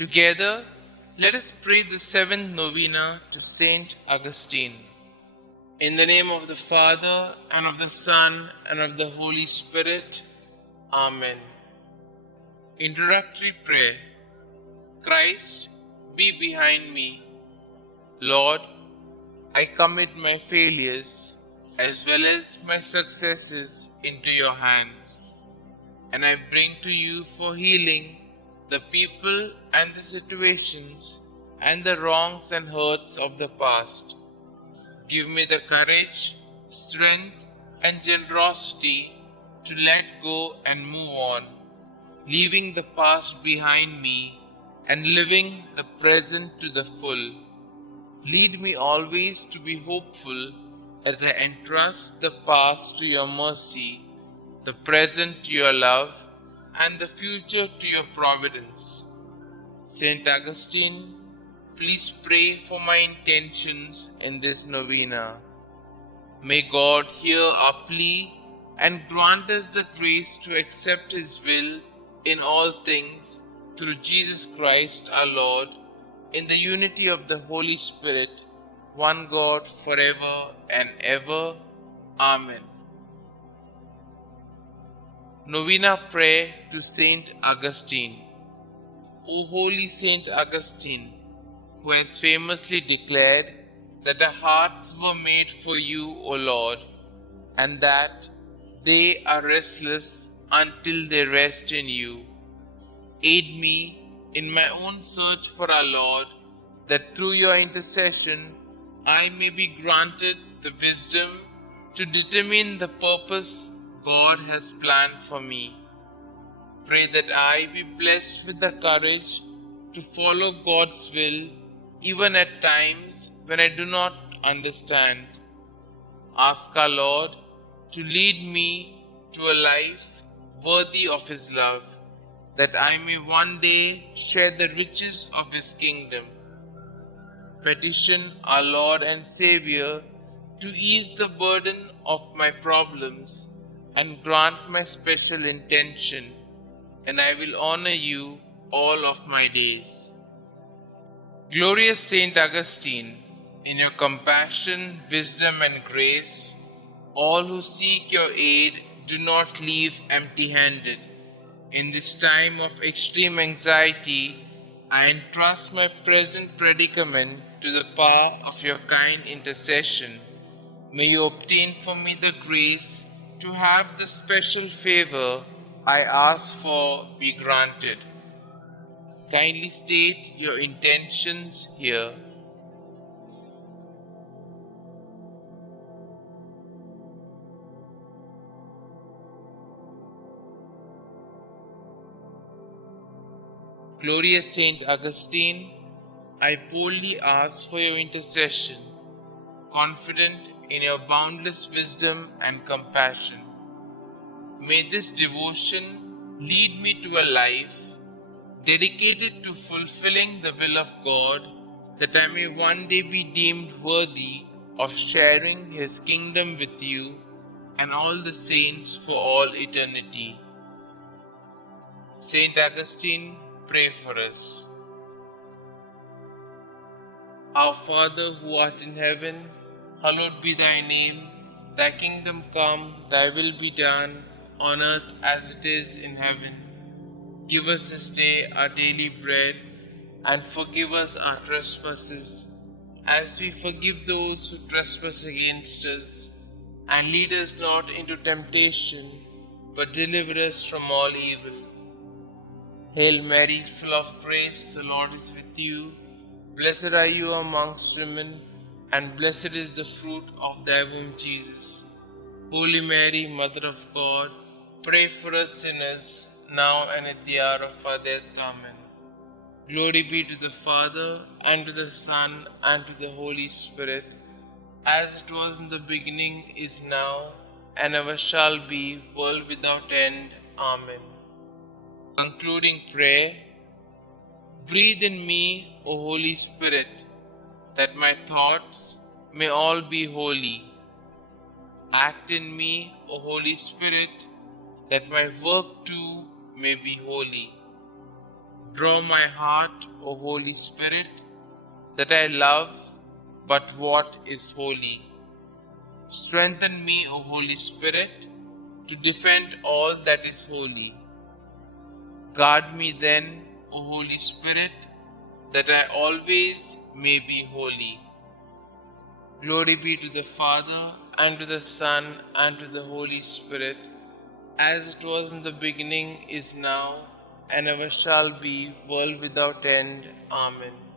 Together, let us pray the seventh novena to St Augustine. In the name of the Father, and of the Son, and of the Holy Spirit. Amen. Introductory Prayer. Christ, be behind me. Lord, I commit my failures as well as my successes into your hands, and I bring to you for healing the people and the situations and the wrongs and hurts of the past. Give me the courage, strength, and generosity to let go and move on, leaving the past behind me and living the present to the full. Lead me always to be hopeful as I entrust the past to your mercy, the present to your love, and the future to your providence. St. Augustine, please pray for my intentions in this novena. May God hear our plea and grant us the grace to accept His will in all things through Jesus Christ our Lord, in the unity of the Holy Spirit, one God forever and ever. Amen. Novena Prayer to St Augustine. O holy St Augustine, who has famously declared that our hearts were made for you, O Lord, and that they are restless until they rest in you. Aid me in my own search for our Lord, that through your intercession I may be granted the wisdom to determine the purpose God has planned for me. Pray that I be blessed with the courage to follow God's will even at times when I do not understand. Ask our Lord to lead me to a life worthy of His love, that I may one day share the riches of His kingdom. Petition our Lord and Xavier to ease the burden of my problems and grant my special intention, and I will honor you all of my days. Glorious Saint Augustine, in your compassion, wisdom, and grace, all who seek your aid do not leave empty-handed. In this time of extreme anxiety, I entrust my present predicament to the power of your kind intercession. May you obtain for me the grace to have the special favor I ask for be granted. Kindly state your intentions here. Glorious Saint Augustine, I boldly ask for your intercession, confident in your boundless wisdom and compassion. May this devotion lead me to a life dedicated to fulfilling the will of God, that I may one day be deemed worthy of sharing His kingdom with you and all the saints for all eternity. Saint Augustine, pray for us. Our Father who art in heaven, hallowed be thy name. Thy kingdom come, thy will be done, on earth as it is in heaven. Give us this day our daily bread, and forgive us our trespasses, as we forgive those who trespass against us. And lead us not into temptation, but deliver us from all evil. Hail Mary, full of grace, the Lord is with you. Blessed are you amongst women, and blessed is the fruit of thy womb, Jesus. Holy Mary, Mother of God, pray for us sinners, now and at the hour of our death. Amen. Glory be to the Father, and to the Son, and to the Holy Spirit, as it was in the beginning, is now, and ever shall be, world without end. Amen. Concluding prayer. Breathe in me, O Holy Spirit, that my thoughts may all be holy. Act in me, O Holy Spirit, that my work too may be holy. Draw my heart, O Holy Spirit, that I love but what is holy. Strengthen me, O Holy Spirit, to defend all that is holy. Guard me then, O Holy Spirit, that I always may be holy. Glory be to the Father, and to the Son, and to the Holy Spirit, as it was in the beginning, is now, and ever shall be, world without end. Amen.